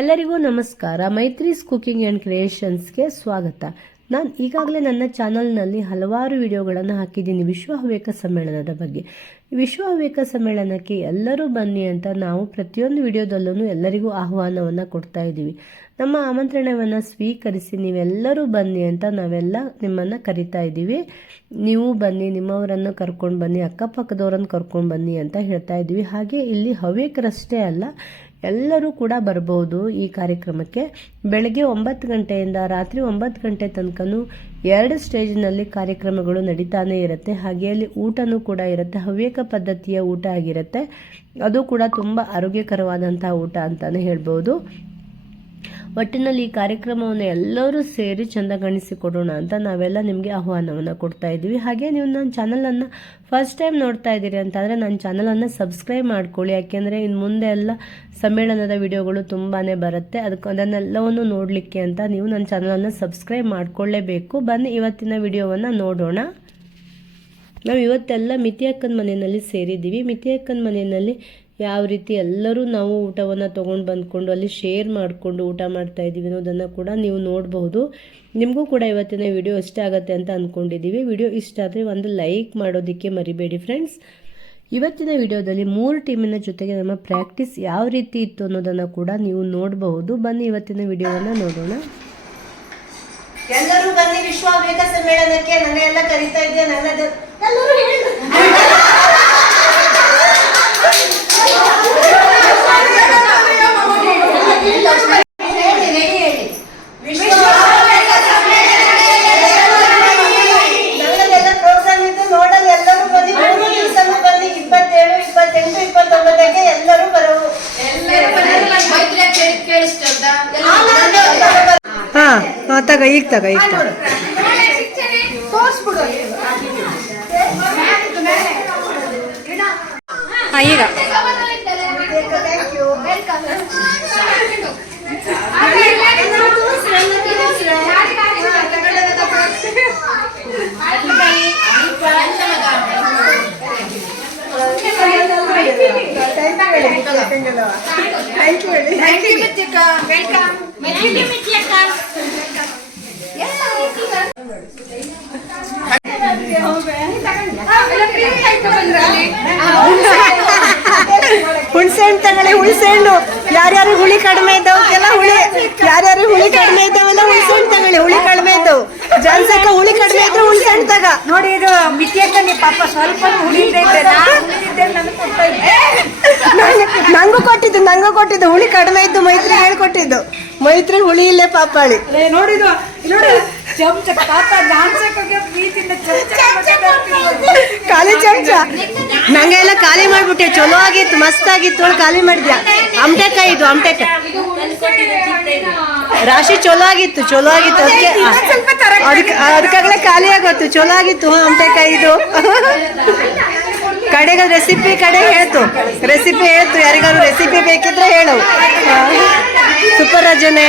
ಎಲ್ಲರಿಗೂ ನಮಸ್ಕಾರ. Maitri's cooking and ಕ್ರಿಯೇಷನ್ಸ್ಗೆ ಸ್ವಾಗತ. ನಾನು ಈಗಾಗಲೇ ನನ್ನ ಚಾನಲ್ನಲ್ಲಿ ಹಲವಾರು ವಿಡಿಯೋಗಳನ್ನು ಹಾಕಿದ್ದೀನಿ ವಿಶ್ವ ಹವ್ಯಕ ಸಮ್ಮೇಳನದ ಬಗ್ಗೆ. ವಿಶ್ವ ಹವ್ಯಕ ಸಮ್ಮೇಳನಕ್ಕೆ ಎಲ್ಲರೂ ಬನ್ನಿ ಅಂತ ನಾವು ಪ್ರತಿಯೊಂದು ವಿಡಿಯೋದಲ್ಲೂ ಎಲ್ಲರಿಗೂ ಆಹ್ವಾನವನ್ನು ಕೊಡ್ತಾ ಇದ್ದೀವಿ. ನಮ್ಮ ಆಮಂತ್ರಣವನ್ನು ಸ್ವೀಕರಿಸಿ ನೀವೆಲ್ಲರೂ ಬನ್ನಿ ಅಂತ ನಾವೆಲ್ಲ ನಿಮ್ಮನ್ನು ಕರಿತಾ ಇದ್ದೀವಿ. ನೀವು ಬನ್ನಿ, ನಿಮ್ಮವರನ್ನು ಕರ್ಕೊಂಡು ಬನ್ನಿ, ಅಕ್ಕಪಕ್ಕದವರನ್ನು ಕರ್ಕೊಂಡು ಬನ್ನಿ ಅಂತ ಹೇಳ್ತಾ ಇದ್ದೀವಿ. ಹಾಗೆ ಇಲ್ಲಿ ಹವ್ಯಕರಷ್ಟೇ ಅಲ್ಲ, ಎಲ್ಲರೂ ಕೂಡ ಬರ್ಬೋದು ಈ ಕಾರ್ಯಕ್ರಮಕ್ಕೆ. ಬೆಳಗ್ಗೆ 9 ಗಂಟೆಯಿಂದ ರಾತ್ರಿ 9 ಗಂಟೆ ತನಕನೂ 2 ಸ್ಟೇಜ್ನಲ್ಲಿ ಕಾರ್ಯಕ್ರಮಗಳು ನಡೀತಾನೆ ಇರುತ್ತೆ. ಹಾಗೆ ಅಲ್ಲಿ ಊಟನೂ ಕೂಡ ಇರುತ್ತೆ, ಹವ್ಯಕ ಪದ್ಧತಿಯ ಊಟ ಆಗಿರುತ್ತೆ. ಅದು ಕೂಡ ತುಂಬ ಆರೋಗ್ಯಕರವಾದಂತಹ ಊಟ ಅಂತಲೇ ಹೇಳ್ಬೋದು. ಒಟ್ಟಿನಲ್ಲಿ ಈ ಕಾರ್ಯಕ್ರಮವನ್ನು ಎಲ್ಲರೂ ಸೇರಿ ಚಂದಗಾಣಿಸಿಕೊಡೋಣ ಅಂತ ನಾವೆಲ್ಲ ನಿಮಗೆ ಆಹ್ವಾನವನ್ನು ಕೊಡ್ತಾ ಇದ್ದೀವಿ. ಹಾಗೆ ನೀವು ನನ್ನ ಚಾನಲನ್ನು ಫಸ್ಟ್ ಟೈಮ್ ನೋಡ್ತಾ ಇದ್ದೀರಿ ಅಂತಂದರೆ ನನ್ನ ಚಾನಲನ್ನು ಸಬ್ಸ್ಕ್ರೈಬ್ ಮಾಡ್ಕೊಳ್ಳಿ. ಯಾಕೆಂದರೆ ಇನ್ನು ಮುಂದೆ ಎಲ್ಲ ಸಮ್ಮೇಳನದ ವಿಡಿಯೋಗಳು ತುಂಬಾ ಬರುತ್ತೆ. ಅದನ್ನೆಲ್ಲವನ್ನು ನೋಡಲಿಕ್ಕೆ ಅಂತ ನೀವು ನನ್ನ ಚಾನಲನ್ನು ಸಬ್ಸ್ಕ್ರೈಬ್ ಮಾಡಿಕೊಳ್ಳೇಬೇಕು. ಬನ್ನಿ ಇವತ್ತಿನ ವಿಡಿಯೋವನ್ನು ನೋಡೋಣ. ನಾವು ಇವತ್ತೆಲ್ಲ ಮಿತಿಯಕ್ಕನ ಮನೆಯಲ್ಲಿ ಸೇರಿದ್ದೀವಿ. ಮಿತಿಯಕ್ಕನ ಮನೆಯಲ್ಲಿ ಯಾವ ರೀತಿ ಎಲ್ಲರೂ ನಾವು ಊಟವನ್ನು ತೊಗೊಂಡು ಬಂದ್ಕೊಂಡು ಅಲ್ಲಿ ಶೇರ್ ಮಾಡಿಕೊಂಡು ಊಟ ಮಾಡ್ತಾ ಇದ್ದೀವಿ ಅನ್ನೋದನ್ನು ಕೂಡ ನೀವು ನೋಡಬಹುದು. ನಿಮಗೂ ಕೂಡ ಇವತ್ತಿನ ವಿಡಿಯೋ ಇಷ್ಟ ಆಗುತ್ತೆ ಅಂತ ಅಂದ್ಕೊಂಡಿದ್ದೀವಿ. ವಿಡಿಯೋ ಇಷ್ಟ ಆದರೆ ಒಂದು ಲೈಕ್ ಮಾಡೋದಕ್ಕೆ ಮರಿಬೇಡಿ ಫ್ರೆಂಡ್ಸ್. ಇವತ್ತಿನ ವಿಡಿಯೋದಲ್ಲಿ 3 ಟೀಮಿನ ಜೊತೆಗೆ ನಮ್ಮ ಪ್ರಾಕ್ಟೀಸ್ ಯಾವ ರೀತಿ ಇತ್ತು ಅನ್ನೋದನ್ನು ಕೂಡ ನೀವು ನೋಡಬಹುದು. ಬನ್ನಿ ಇವತ್ತಿನ ವಿಡಿಯೋವನ್ನು ನೋಡೋಣ. ಎಲ್ಲರೂ ಬನ್ನಿ ವಿಶ್ವ ಹವ್ಯಕ ಸಮ್ಮೇಳನಕ್ಕೆ. ನನ್ನೆಲ್ಲ ಕರೀತಾ ಇದೆಯಾ? ಎಲ್ಲರೂ ಪ್ರೋಗ್ರಾಮ್ ಇದ್ದು ನೋಡಲು ಎಲ್ಲರೂ ಬನ್ನಿ. 3 ದಿವಸನೂ ಬನ್ನಿ. 27, 28, 29ಕ್ಕೆ ಎಲ್ಲರೂ ಬರೋರು. ತಗ ಈಗ ತಗ ಈಗ ಈಗ ಹುಣಸೆಹಣ್ಣು ತಗೊಳ್ಳಿ. ಹುಣಸೆಹಣ್ಣು ಯಾರ್ಯಾರು ಹುಳಿ ಕಡಿಮೆ ಇದ್ದವಕ್ಕೆಲ್ಲ ಯಾರ್ಯಾರು ಹುಳಿ ಕಡಿಮೆ ಇದ್ದಾವೆಲ್ಲ ಹುಣಸೆಹಣ್ಣು ತಗೊಳ್ಳಿ. ಹುಳಿ ಕಡಿಮೆ ಇದ್ದವು ಜಾನ್ಸಕ್ಕ ಹುಳಿ ಕಡಿಮೆ ಇದ್ರೆ ಹುಣಸೆಹಣ್ಣು ತಗ. ನೋಡಿ ಇದು ಮಿತಿಯಕ್ಕ ಪಾಪ ಸ್ವಲ್ಪ ಹುಳಿ ನಂಗೂ ಕೊಟ್ಟಿದ್ದು ಹುಳಿ ಕಡಿಮೆ ಇದ್ದು ಮೈತ್ರಿ ಹೇಳ್ಕೊಟ್ಟಿದ್ದು. ಮೈತ್ರಿ ಹುಳಿ ಇಲ್ಲೇ ಪಾಪಾಳಿ ನೋಡಿದು ನೋಡಿ ಚಮಚ ಪಾಪ ಪ್ರೀತಿಯಿಂದ ಖಾಲಿ ಚಮಚ ನಂಗೆಲ್ಲ ಖಾಲಿ ಮಾಡ್ಬಿಟ್ಟೆ. ಚಲೋ ಆಗಿತ್ತು, ಮಸ್ತ್ ಆಗಿತ್ತು. ಖಾಲಿ ಮಾಡಿದ್ಯಾ? ಆಮಟೆಕಾಯಿ ಇದು ಆಮಟೆಕಾಯಿ ರಾಶಿ ಚಲೋ ಆಗಿತ್ತು ಅದಕ್ಕಾಗಲೇ ಖಾಲಿ ಆಗೋತ್ತು. ಚಲೋ ಆಗಿತ್ತು ಆಮಟೆಕಾಯಿ ಇದು. ಕಡೆಗೆ ರೆಸಿಪಿ ಹೇಳ್ತು ಯಾರಿಗಾರು ರೆಸಿಪಿ ಬೇಕಿದ್ರೆ ಹೇಳು. ಸೂಪರ್ ರಜನೆ.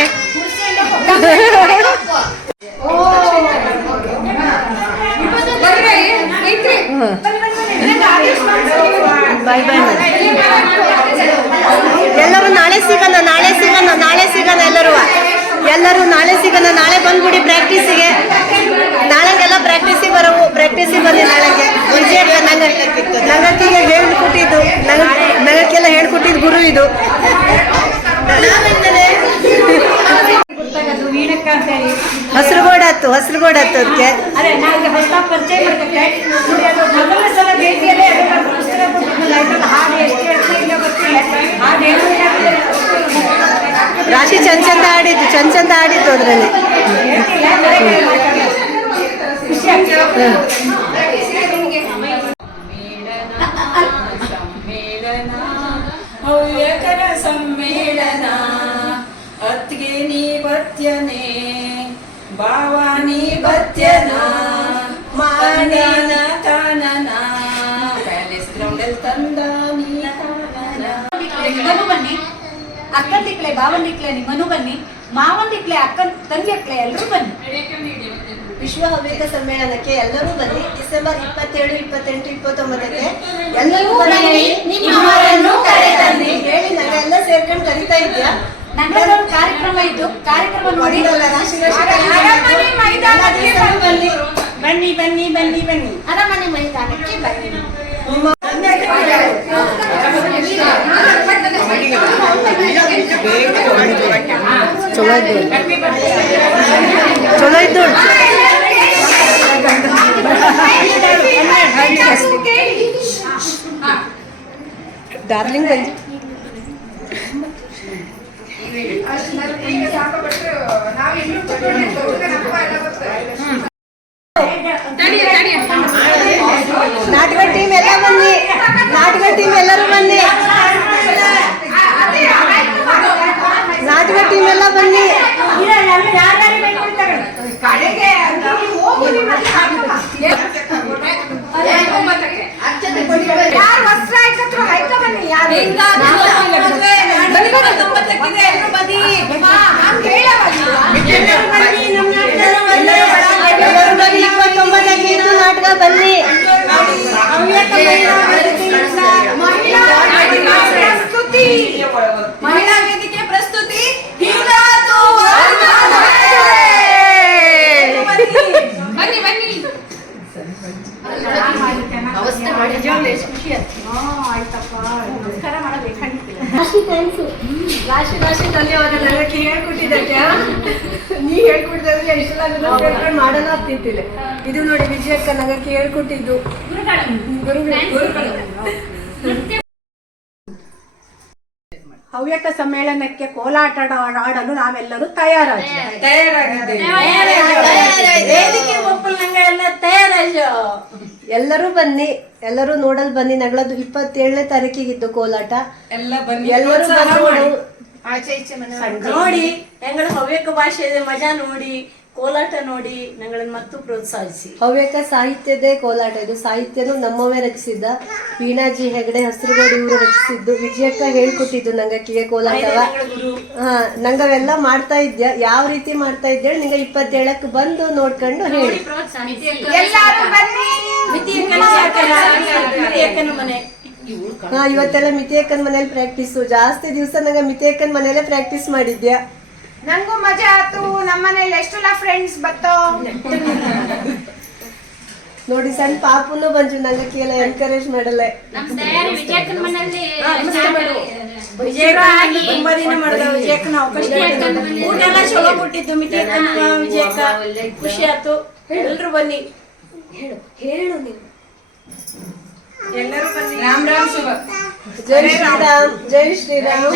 ಬಾಯ್ ಎಲ್ಲರೂ ನಾಳೆ ಸಿಗೋಣ ಎಲ್ಲರೂ ನಾಳೆ ಸಿಗೋಣ. ನಾಳೆ ಬಂದ್ಬಿಡಿ ಪ್ರಾಕ್ಟೀಸಿಗೆ. ನಾಳೆಗೆಲ್ಲ ಪ್ರಾಕ್ಟೀಸಿಗೆ ಬನ್ನಿ. ನಾಳೆಗೆ ನಂಗಕ್ಕಿಗೆ ಹೇಳ್ಕೊಟ್ಟಿದ್ದು ನಂಗಕ್ಕೆಲ್ಲ ಹೇಳ್ಕೊಟ್ಟಿದ್ದು ಗುರು ಇದು. ಹಸ್ರುಗೋಡತ್ತು ಅದಕ್ಕೆ ರಾಶಿ ಚಂದ ಆಡಿದ್ದು ಅದರಲ್ಲಿ. ಹವ್ಯಕರ ಸಮ್ಮೇಳನ ಅತ್ಗೆ ನೀ ಬತ್ಯನೆ ಭಾವಾನಿ ಬತ್ಯನ ಮಾನನ ಕಾನನ ಪ್ಯಾಲೇಸ್ ಗ್ರೌಂಡಲ್ಲಿ ತಂದ ನೀ ನಿಮ್ಮನು ಬನ್ನಿ, ಅಕ್ಕನ ದಿಕ್ಲೆ ಭಾವನ ದಿಕ್ಲೆ ನಿಮ್ಮನು ಬನ್ನಿ, ಮಾವನ ದಿಕ್ಲೆ ಅಕ್ಕನ ತಂಗಿ ಅಕ್ಲೆ ಎಲ್ಲರೂ ಬನ್ನಿ. ವಿಶ್ವ ಹವ್ಯಕ ಸಮ್ಮೇಳನಕ್ಕೆ ಎಲ್ಲರೂ ಬನ್ನಿ. ಡಿಸೆಂಬರ್ 27, 28, 29ಕ್ಕೆ ಎಲ್ಲರೂ ಬನ್ನಿ. ನಿಮ್ಮವರನ್ನು ಕರೆತನ್ನಿ. ಹೇಳಿ ನಾವೆಲ್ಲ ಸೇರ್ಕೊಂಡು ಕರಿತಾ ಇದ್ಯಾ? ನಂಗದೊಂದು ಕಾರ್ಯಕ್ರಮ ಇದ್ದು ಕಾರ್ಯಕ್ರಮ ನೋಡಿ ಅರಮನೆ ಮೈದಾನಕ್ಕೆ ಬನ್ನಿ ಬನ್ನಿ ಬನ್ನಿ ಬನ್ನಿ ಬನ್ನಿ ಅರಮನೆ ಮೈದಾನಕ್ಕೆ ಬನ್ನಿ. ಚಲೋ ಇದ್ದು ಡಾರ್ಲಿಂಗ್ ಬಂದು ನಾಟಕ ಟೀಮ್ ಎಲ್ಲ ಬನ್ನಿ, ನಾಟಕ ಟೀಮ್ ಎಲ್ಲರೂ ಬನ್ನಿ, ನಾಟಕ ಟೀಮ್ ಎಲ್ಲ ಬನ್ನಿ. ಯಾರು ವಸ್ತ್ರ ಹಾಕತ್ರು ಹಾಯ್ಕ ಬನ್ನಿ. ಯಾರು ಎಲ್ಲರೂ ಬನ್ನಿ, 29ಕ್ಕೆ ಇದು ನಾಟಕ ಬನ್ನಿ. ಮಹಿಳಾ ವೇದಿಕೆ ಪ್ರಸ್ತುತಿ ಬನ್ನಿ ಬನ್ನಿ. ರಾಶಿ ಹೇಳ್ಕೊಟ್ಟಿದ್ದಕ್ಕೆ ನೀ ಹೇಳ್ಕೊಟ್ಟಿದ್ರೆ ಇಷ್ಟೆಲ್ಲ ಮಾಡಲ್ಲ ಆಗ್ತಿತ್ತಿಲ್ಲ. ಇದು ನೋಡಿ ವಿಜಯಕ್ಕ ನನಗೆ ಹೇಳ್ಕೊಟ್ಟಿದ್ದು ಹವ್ಯಕ ಸಮ್ಮೇಳನಕ್ಕೆ ಕೋಲಾಟ ಆಡಲು ನಾವೆಲ್ಲರೂ ತಯಾರಾಗಿದ್ದೇವೆ. ವೇದಿಕೆ ಒಪ್ಪಲ್ನಂಗ ಎಲ್ಲ ತಯಾರಾಯ್ತು. ಎಲ್ಲರೂ ಬನ್ನಿ, ಎಲ್ಲರೂ ನೋಡಲ್ ಬನ್ನಿ. ನಗಳದು 27ನೇ ತಾರೀಕಿಗಿದ್ದು ಕೋಲಾಟ. ಎಲ್ಲರೂ ನೋಡಿ ಎಂಗಳ ಹವ್ಯಕ ಭಾಷೆಯ ಮಜಾ ನೋಡಿ, ಕೋಲಾಟ ನೋಡಿ ನಂಗಳನ್ನು ಮತ್ತು ಪ್ರೋತ್ಸಾಹಿಸಿ. ಹವ್ಯಕ ಸಾಹಿತ್ಯದೇ ಕೋಲಾಟ. ಇದು ಸಾಹಿತ್ಯನು ನಮ್ಮವೇ ರಚಿಸಿದ್ದ. ವೀಣಾಜಿ ಹೆಗಡೆ ಹಸ್ರಗೋಡು ಇವರು ರಚಿಸಿದ್ದು. ವಿಜಯಕ್ಕ ಹೇಳ್ಕೊಟ್ಟಿದ್ದು ನಂಗಕ್ಕಿಗೆ ಕೋಲಾಟವ. ನಂಗವೆಲ್ಲ ಮಾಡ್ತಾ ಇದ್ಯಾ, ಯಾವ ರೀತಿ ಮಾಡ್ತಾ ಇದ್ದೆ ನಿಂಗೆ 27ಕ್ಕೆ ಬಂದು ನೋಡ್ಕೊಂಡು ಹೇಳಿ. ಮನೆ ಇವತ್ತೆಲ್ಲ ಮಿತಿಯಕ್ಕನ ಮನೇಲಿ ಪ್ರಾಕ್ಟೀಸು. ಜಾಸ್ತಿ ದಿವಸ ನಂಗೆ ಮಿತಿಯಕ್ಕನ ಮನೇಲೆ ಪ್ರಾಕ್ಟೀಸ್ ಮಾಡಿದ್ಯಾ. ನಂಗೂ ಮಜಾ ಆಯ್ತು. ನಮ್ಮನೇಲಿ ಎಷ್ಟೆಲ್ಲ ಫ್ರೆಂಡ್ಸ್ ಬತ್ತೋ ನೋಡಿ. ಸಣ್ಣ ಪಾಪುನು ಬಂಜು ನಂಗಕ್ಕೆ ಎಲ್ಲ ಎನ್ಕರೇಜ್ ಮಾಡಲ್ಲ. ತುಂಬಾ ದಿನ ಮಾಡಿದ ವಿಜಯಕ್ಕನ ಅವಕಾಶ ಊಟ ಎಲ್ಲ ಚಲೋ ಕೊಟ್ಟಿದ್ದು. ಮಿತಿಯಕ್ಕನ ವಿಜಯಕ್ಕ ಖುಷಿ ಆಯ್ತು. ಎಲ್ರು ಬನ್ನಿ. ಹೇಳು ನೀವು. ಎಲ್ಲರೂ ಬನ್ನಿ. ರಾಮ್ ರಾಮ್ ಶುಭ. ಜೈ ಶ್ರೀರಾಮ್, ಜೈ ಶ್ರೀರಾಮ್.